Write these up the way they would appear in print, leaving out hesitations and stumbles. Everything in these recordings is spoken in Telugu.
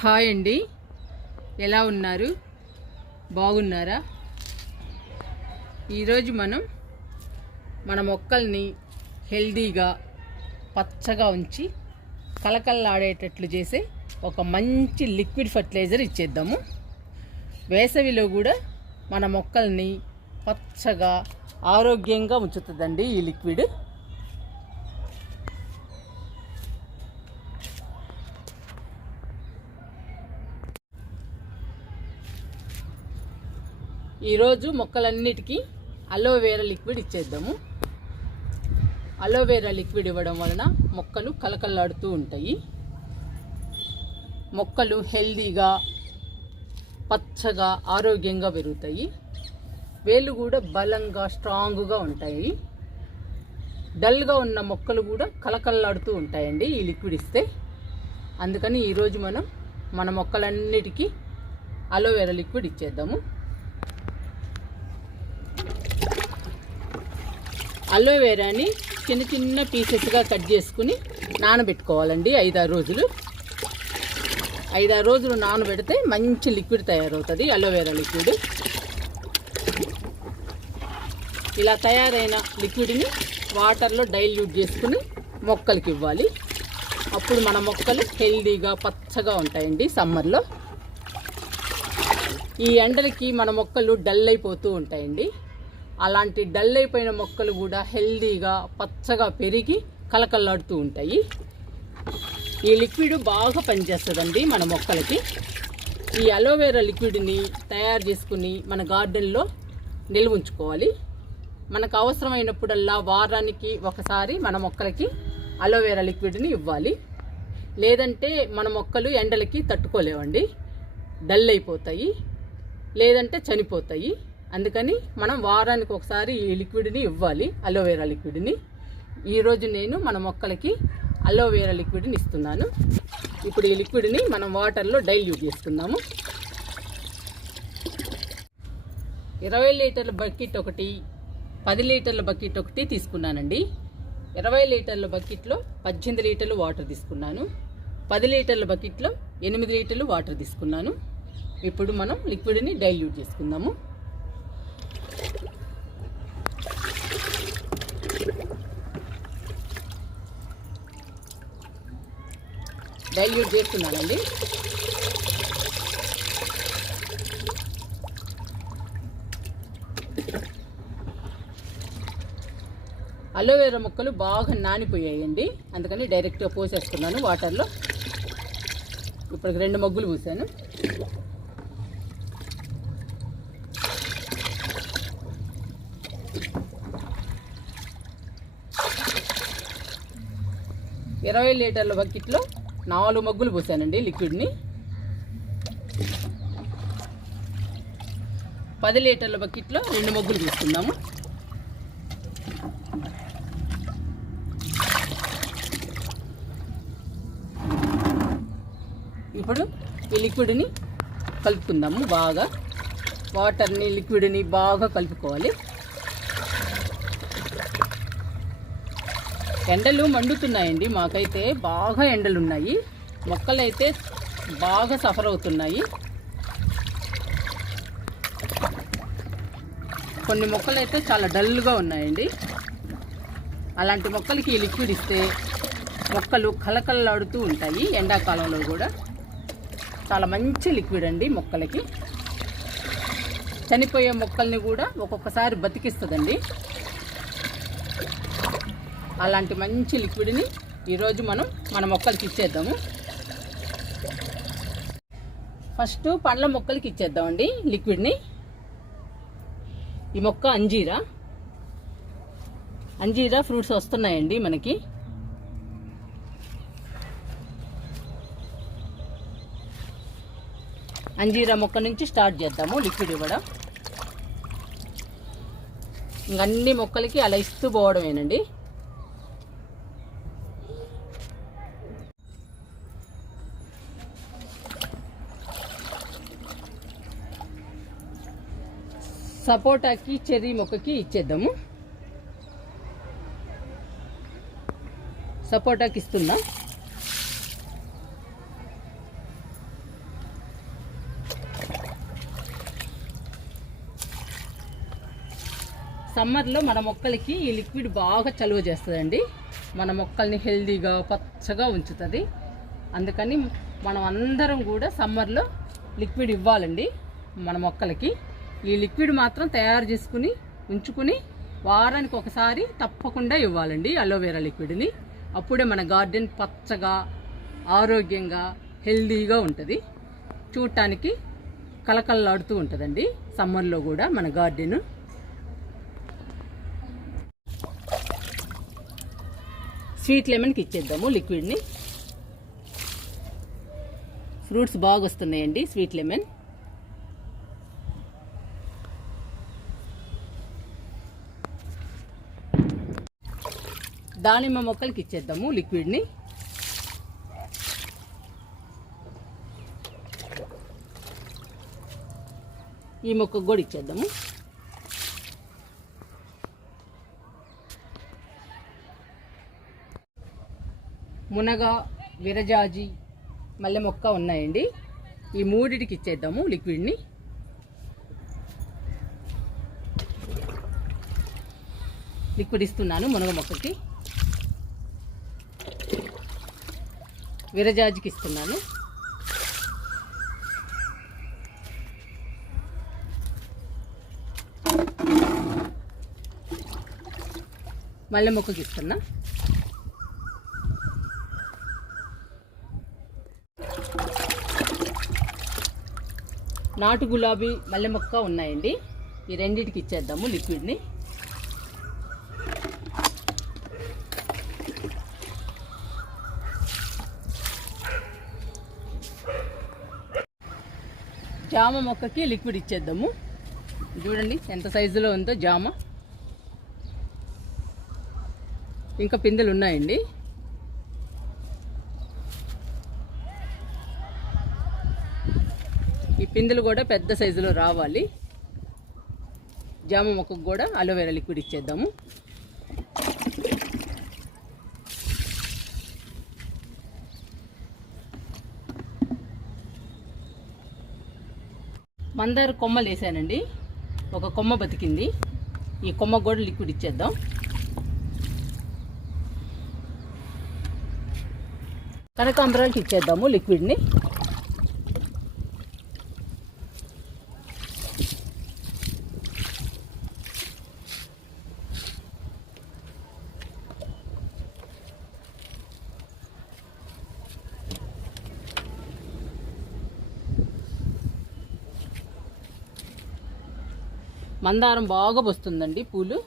హాయ్ అండి, ఎలా ఉన్నారు? బాగున్నారా? ఈరోజు మన మొక్కల్ని హెల్దీగా పచ్చగా ఉంచి కలకల్లాడేటట్లు చేసే ఒక మంచి లిక్విడ్ ఫర్టిలైజర్ ఇచ్చేద్దాము. వేసవిలో కూడా మన మొక్కల్ని పచ్చగా ఆరోగ్యంగా ఉంచుతుందండి ఈ లిక్విడ్. ఈరోజు మొక్కలన్నిటికీ అలోవేరా లిక్విడ్ ఇచ్చేద్దాము. అలోవేరా లిక్విడ్ ఇవ్వడం వలన మొక్కలు కలకల్లాడుతూ ఉంటాయి. మొక్కలు హెల్దీగా పచ్చగా ఆరోగ్యంగా పెరుగుతాయి. వేళ్ళు కూడా బలంగా స్ట్రాంగ్గా ఉంటాయి. డల్గా ఉన్న మొక్కలు కూడా కలకల్లాడుతూ ఉంటాయండి ఈ లిక్విడ్ ఇస్తే. అందుకని ఈరోజు మన మొక్కలన్నిటికీ అలోవేరా లిక్విడ్ ఇచ్చేద్దాము. అలోవేరాని చిన్న చిన్న పీసెస్గా కట్ చేసుకుని నానబెట్టుకోవాలండి 5-6 రోజులు. 5-6 రోజులు నానబెడితే మంచి లిక్విడ్ తయారవుతుంది అలోవేరా లిక్విడ్. ఇలా తయారైన లిక్విడ్ని వాటర్లో డైల్యూట్ చేసుకుని మొక్కలకి ఇవ్వాలి. అప్పుడు మన మొక్కలు హెల్దీగా పచ్చగా ఉంటాయండి సమ్మర్లో. ఈ ఎండలకి మన మొక్కలు డల్ అయిపోతూ ఉంటాయండి. అలాంటి డల్ అయిపోయిన మొక్కలు కూడా హెల్దీగా పచ్చగా పెరిగి కలకల్లాడుతూ ఉంటాయి. ఈ లిక్విడ్ బాగా పనిచేస్తుందండి మన మొక్కలకి. ఈ అలోవేరా లిక్విడ్ని తయారు చేసుకుని మన గార్డెన్లో నిల్వ ఉంచుకోవాలి. మనకు అవసరమైనప్పుడల్లా వారానికి ఒకసారి మన మొక్కలకి అలోవేరా లిక్విడ్ని ఇవ్వాలి. లేదంటే మన మొక్కలు ఎండలకి తట్టుకోలేవండి, డల్ అయిపోతాయి, లేదంటే చనిపోతాయి. అందుకని మనం వారానికి ఒకసారి ఈ లిక్విడ్ని ఇవ్వాలి, అలోవేరా లిక్విడ్ని. ఈరోజు నేను మన మొక్కలకి అలోవేరా లిక్విడ్ని ఇస్తున్నాను. ఇప్పుడు ఈ లిక్విడ్ని మనం వాటర్లో డైల్యూట్ చేసుకుందాము. 20 లీటర్ల బకెట్ ఒకటి, 10 లీటర్ల బకెట్ ఒకటి తీసుకున్నానండి. 20 లీటర్ల బకెట్లో 18 లీటర్లు వాటర్ తీసుకున్నాను. 10 లీటర్ల బకెట్లో 8 లీటర్లు వాటర్ తీసుకున్నాను. ఇప్పుడు మనం లిక్విడ్ని డైల్యూట్ చేసుకుందాము. డైల్యూట్ చేస్తున్నానండి. అలోవేరా మొక్కలు బాగా నానిపోయాయండి, అందుకని డైరెక్ట్గా పోసేస్తున్నాను వాటర్లో. ఇప్పుడు 2 మగ్గులు పోసాను. ఇరవై లీటర్ల బకెట్లో 4 మగ్గులు పోసానండి లిక్విడ్ని. 10 లీటర్ల బకెట్లో 2 మగ్గులు తీసుకుందాము. ఇప్పుడు ఈ లిక్విడ్ని కలుపుకుందాము. బాగా వాటర్ని లిక్విడ్ని బాగా కలుపుకోవాలి. ఎండలు మండుతున్నాయండి, మాకైతే బాగా ఎండలు ఉన్నాయి. మొక్కలైతే బాగా సఫర్ అవుతున్నాయి. కొన్ని మొక్కలైతే చాలా డల్గా ఉన్నాయండి. అలాంటి మొక్కలకి ఈ లిక్విడ్ ఇస్తే మొక్కలు కలకల్లాడుతూ ఉంటాయి. ఎండాకాలంలో కూడా చాలా మంచి లిక్విడ్ అండి మొక్కలకి. చనిపోయే మొక్కల్ని కూడా ఒక్కొక్కసారి బతికిస్తుందండి. అలాంటి మంచి లిక్విడ్ని ఈరోజు మన మొక్కలకి ఇచ్చేద్దాము. ఫస్ట్ పండ్ల మొక్కలకి ఇచ్చేద్దామండి లిక్విడ్ని. ఈ మొక్క అంజీరా ఫ్రూట్స్ వస్తున్నాయండి మనకి. అంజీరా మొక్క నుంచి స్టార్ట్ చేద్దాము లిక్విడ్ ఇవ్వడం. ఇంక అన్ని మొక్కలకి అలా ఇస్తూ పోవడమేనండి. సపోటాకి చెర్రీ మొక్కకి ఇచ్చేద్దాము. సపోటాకి ఇస్తున్నా. సమ్మర్లో మన మొక్కలకి ఈ లిక్విడ్ బాగా చలువ చేస్తుందండి. మన మొక్కల్ని హెల్దీగా పచ్చగా ఉంచుతుంది. అందుకని మనం అందరం కూడా సమ్మర్లో లిక్విడ్ ఇవ్వాలండి మన మొక్కలకి. ఈ లిక్విడ్ మాత్రం తయారు చేసుకుని ఉంచుకుని వారానికి ఒకసారి తప్పకుండా ఇవ్వాలండి అలోవెరా లిక్విడ్ని. అప్పుడే మన గార్డెన్ పచ్చగా ఆరోగ్యంగా హెల్దీగా ఉంటుంది. చూడటానికి కలకలలాడుతూ ఉంటుందండి సమ్మర్లో కూడా మన గార్డెన్. స్వీట్ లెమన్కి ఇచ్చేద్దాము లిక్విడ్ని. ఫ్రూట్స్ బాగా వస్తున్నాయండి స్వీట్ లెమన్. దానిమ్మ మొక్కలకి ఇచ్చేద్దాము లిక్విడ్ని. ఈ మొక్కకు కూడా ఇచ్చేద్దాము. మునగ, విరజాజి, మల్లె మొక్క ఉన్నాయండి. ఈ మూడిటికి ఇచ్చేద్దాము లిక్విడ్ని. లిక్విడ్ ఇస్తున్నాను మునగ మొక్కకి, విరజాజికి ఇస్తున్నాను, మల్లె మొక్కకి ఇస్తున్నా. నాటు గులాబీ, మల్లె మొక్క ఉన్నాయండి. ఈ రెండింటికి ఇచ్చేద్దాము లిక్విడ్ని. జామ మొక్కకి లిక్విడ్ ఇచ్చేద్దాము. చూడండి ఎంత సైజులో ఉందో జామ. ఇంకా పిందెలు ఉన్నాయండి. ఈ పిందెలు కూడా పెద్ద సైజులో రావాలి. జామ మొక్కకు కూడా అలోవెరా లిక్విడ్ ఇచ్చేద్దాము. మందార కొమ్మలు వేసానండి. ఒక కొమ్మ బతికింది. ఈ కొమ్మ కూడా లిక్విడ్ ఇచ్చేద్దాం. కనకాంబరాలకి ఇచ్చేద్దాము లిక్విడ్ని. మందారం బాగా వస్తుందండి పూలు.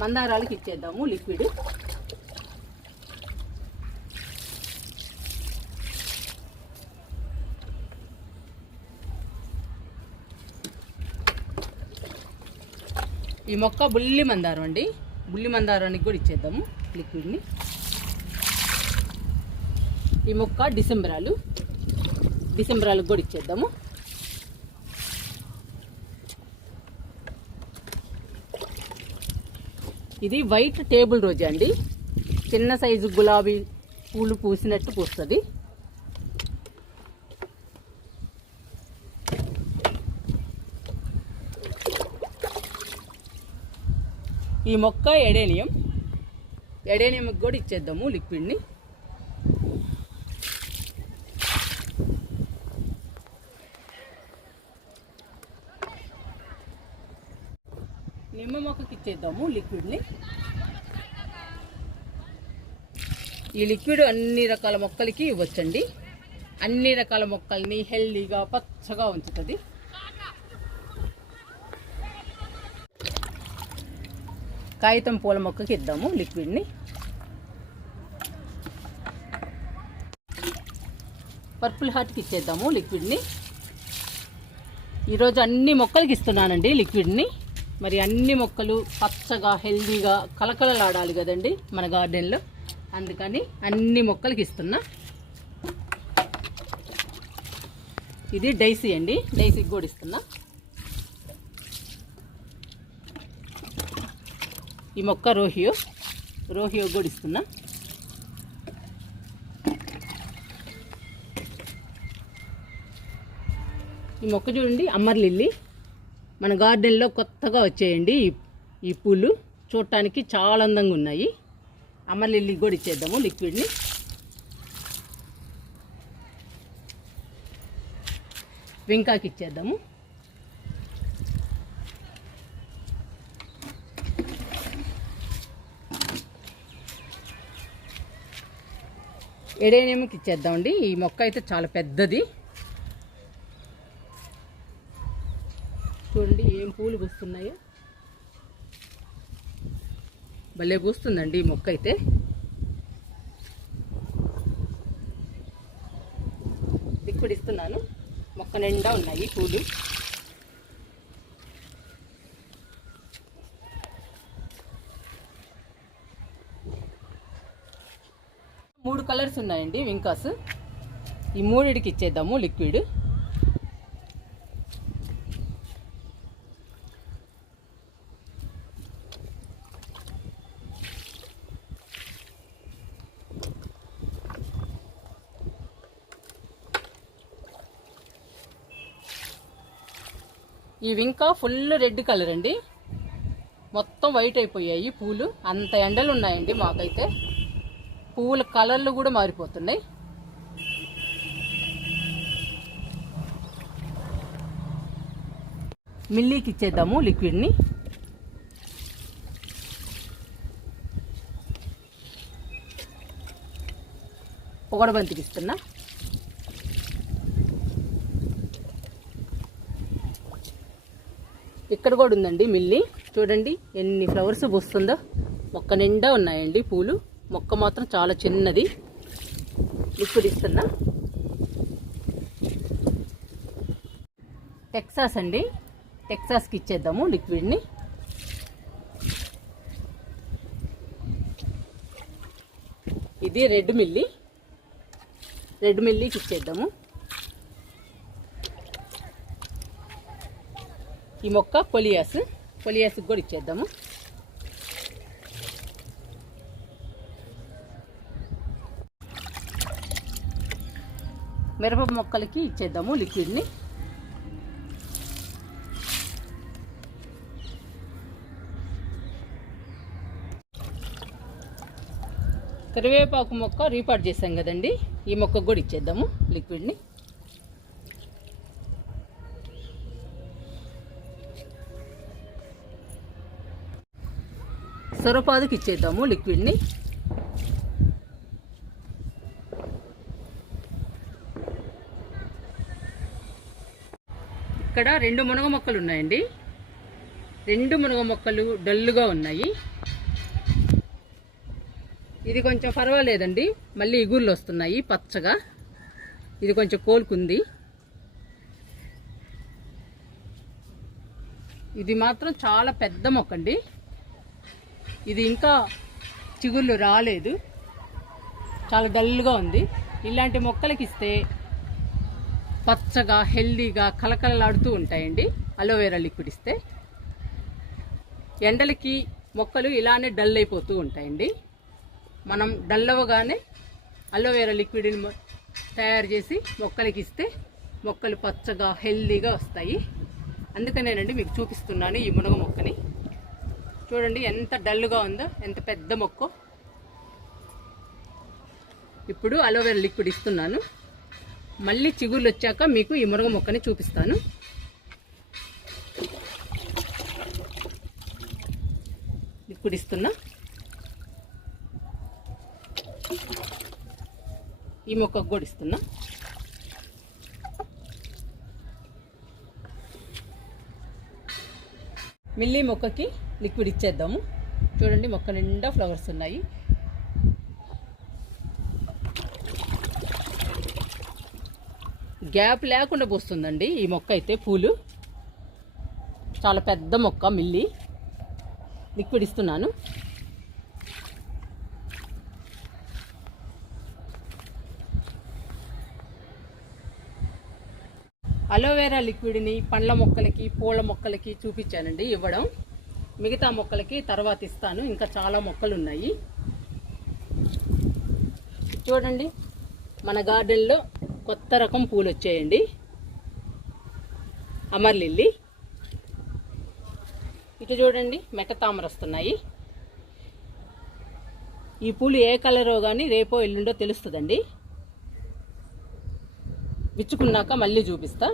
మందారాలకి ఇచ్చేద్దాము లిక్విడ్. ఈ మొక్క బుల్లి మందారం అండి. బుల్లి మందారానికి కూడా ఇచ్చేద్దాము లిక్విడ్ని. ఈ మొక్క డిసెంబరాలు, డిసెంబరాలకు కూడా ఇచ్చేద్దాము. ఇది వైట్ టేబుల్ రోజా అండి. చిన్న సైజు గులాబీ పూలు పూసినట్టు పూస్తుంది. ఈ మొక్క ఎడేనియం. ఎడేనియంకి కూడా ఇచ్చేద్దాము లిక్విడ్ని. నిమ్మ మొక్కకి ఇచ్చేద్దాము లిక్విడ్ని. ఈ లిక్విడ్ అన్ని రకాల మొక్కలకి ఇవ్వచ్చండి. అన్ని రకాల మొక్కల్ని హెల్దీగా పచ్చగా ఉంచుతుంది. కాగితం పూల మొక్కకి ఇద్దాము లిక్విడ్ని. పర్పుల్ హార్ట్కి ఇచ్చేద్దాము లిక్విడ్ని. ఈరోజు అన్ని మొక్కలకి ఇస్తున్నానండి లిక్విడ్ని. మరి అన్ని మొక్కలు పచ్చగా హెల్దీగా కలకలలాడాలి కదండి మన గార్డెన్లో. అందుకని అన్ని మొక్కలకి ఇస్తున్నా. ఇది డైసీ అండి. డైసీకి కూడా ఇస్తున్నా. ఈ మొక్క రోహియో కూడా ఇస్తున్నా. ఈ మొక్క చూడండి అమ్మర్ లిల్లీ. మన గార్డెన్లో కొత్తగా వచ్చేయండి ఈ పూలు చూడటానికి చాలా అందంగా ఉన్నాయి. అమర్ లిల్లీ కూడా ఇచ్చేద్దాము లిక్విడ్ని. వింకాకి ఇచ్చేద్దాము. ఎడేనేమికి ఇచ్చేద్దామండి. ఈ మొక్క అయితే చాలా పెద్దది. చూడండి ఏం పూలు పూస్తున్నాయో, భలే పూస్తుందండి ఈ మొక్క అయితే. లిక్విడ్ ఇస్తున్నాను. మొక్క నిండా ఉన్నాయి పూలు. మూడు కలర్స్ ఉన్నాయండి వింకాస్. ఈ మూడిటికి ఇచ్చేద్దాము లిక్విడ్. ఈ వింకా ఫుల్ రెడ్ కలర్ అండి. మొత్తం వైట్ అయిపోయాయి పూలు. అంత ఎండలు ఉన్నాయండి మాకైతే. పువ్వుల కలర్లు కూడా మారిపోతున్నాయి. మిల్లీకి ఇచ్చేద్దాము లిక్విడ్ని. పొగడబంతికి ఇస్తున్నా. ఇక్కడ కూడా ఉందండి మిల్లీ. చూడండి ఎన్ని ఫ్లవర్స్ పూస్తుందో. మొక్క నిండా ఉన్నాయండి పూలు. మొక్క మాత్రం చాలా చిన్నది. లిక్విడ్ ఇస్తున్నా. టెక్సాస్ అండి. టెక్సాస్కి ఇచ్చేద్దాము లిక్విడ్ని. ఇది రెడ్ మిల్లీ. రెడ్ మిల్లీకి ఇచ్చేద్దాము. ఈ మొక్క పొలియాస్కి కూడా ఇచ్చేద్దాము. మిరప మొక్కలకి ఇచ్చేద్దాము లిక్విడ్ని. కరివేపాకు మొక్క రీపాట్ చేసాం కదండి, ఈ మొక్కకు కూడా ఇచ్చేద్దాము లిక్విడ్ని. సొరపాదుకి ఇచ్చేద్దాము లిక్విడ్ని. ఇక్కడ 2 మునగ మొక్కలు ఉన్నాయండి. 2 మునగ మొక్కలు డల్లుగా ఉన్నాయి. ఇది కొంచెం పర్వాలేదండి, మళ్ళీ ఇగుర్లు వస్తున్నాయి పచ్చగా. ఇది కొంచెం కోలుకుంది. ఇది మాత్రం చాలా పెద్ద మొక్క అండి. ఇది ఇంకా చిగుళ్ళు రాలేదు, చాలా డల్గా ఉంది. ఇలాంటి మొక్కలకి ఇస్తే పచ్చగా హెల్దీగా కలకలలాడుతూ ఉంటాయండి అలోవెరా లిక్విడ్ ఇస్తే. ఎండలకి మొక్కలు ఇలానే డల్ అయిపోతూ ఉంటాయండి. మనం డల్ అవ్వగానే అలోవెరా లిక్విడ్ని తయారు చేసి మొక్కలకి ఇస్తే మొక్కలు పచ్చగా హెల్దీగా వస్తాయి. అందుకనేనండి మీకు చూపిస్తున్నాను ఈ మునగ మొక్కని. చూడండి ఎంత డల్గా ఉందో, ఎంత పెద్ద మొక్క. ఇప్పుడు అలోవెరా లిక్విడ్ ఇస్తున్నాను. మళ్ళీ చిగుళ్ళు వచ్చాక మీకు ఈ మునగ మొక్కని చూపిస్తాను. లిక్విడ్ ఇస్తున్నా. ఈ మొక్కకు కూడా ఇస్తున్నా. మిల్లీ మొక్కకి లిక్విడ్ ఇచ్చేద్దాము. చూడండి మొక్క నిండా ఫ్లవర్స్ ఉన్నాయి. గ్యాప్ లేకుండా పోస్తుందండి ఈ మొక్క అయితే పూలు. చాలా పెద్ద మొక్క మిల్లీ. లిక్విడ్ ఇస్తున్నాను. అలోవెరా లిక్విడ్ని పండ్ల మొక్కలకి పూల మొక్కలకి చూపించానండి ఇవ్వడం. మిగతా మొక్కలకి తర్వాత ఇస్తాను. ఇంకా చాలా మొక్కలు ఉన్నాయి. చూడండి మన గార్డెన్లో కొత్త రకం పూలు వచ్చాయండి, అమర్ లిల్లీ. ఇటు చూడండి మెట్ట తామర వస్తున్నాయి. ఈ పూలు ఏ కలరో కానీ రేపో ఎల్లుండో తెలుస్తుందండి. విచ్చుకున్నాక మళ్ళీ చూపిస్తా.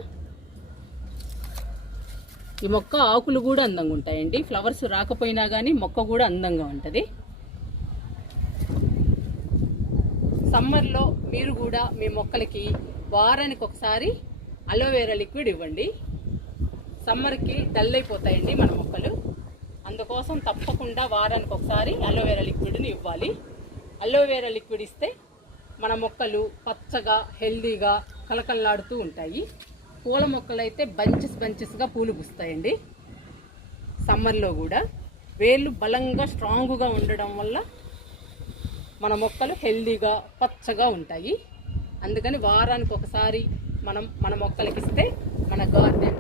ఈ మొక్క ఆకులు కూడా అందంగా ఉంటాయండి. ఫ్లవర్స్ రాకపోయినా కానీ మొక్క కూడా అందంగా ఉంటుంది. సమ్మర్లో మీరు కూడా మీ మొక్కలకి వారానికి ఒకసారి అలోవెరా లిక్విడ్ ఇవ్వండి. సమ్మర్కి డల్ అయిపోతాయండి మన మొక్కలు. అందుకోసం తప్పకుండా వారానికి ఒకసారి అలోవెరా లిక్విడ్ని ఇవ్వాలి. అలోవెరా లిక్విడ్ ఇస్తే మన మొక్కలు పచ్చగా హెల్దీగా కలకల్లాడుతూ ఉంటాయి. పూల మొక్కలు అయితే బంచెస్గా పూలు పూస్తాయండి. సమ్మర్లో కూడా వేర్లు బలంగా స్ట్రాంగ్గా ఉండడం వల్ల మన మొక్కలు హెల్దీగా పచ్చగా ఉంటాయి. అందుకని వారానికి ఒకసారి మనం మన మొక్కలకి ఇస్తే మన గార్డెన్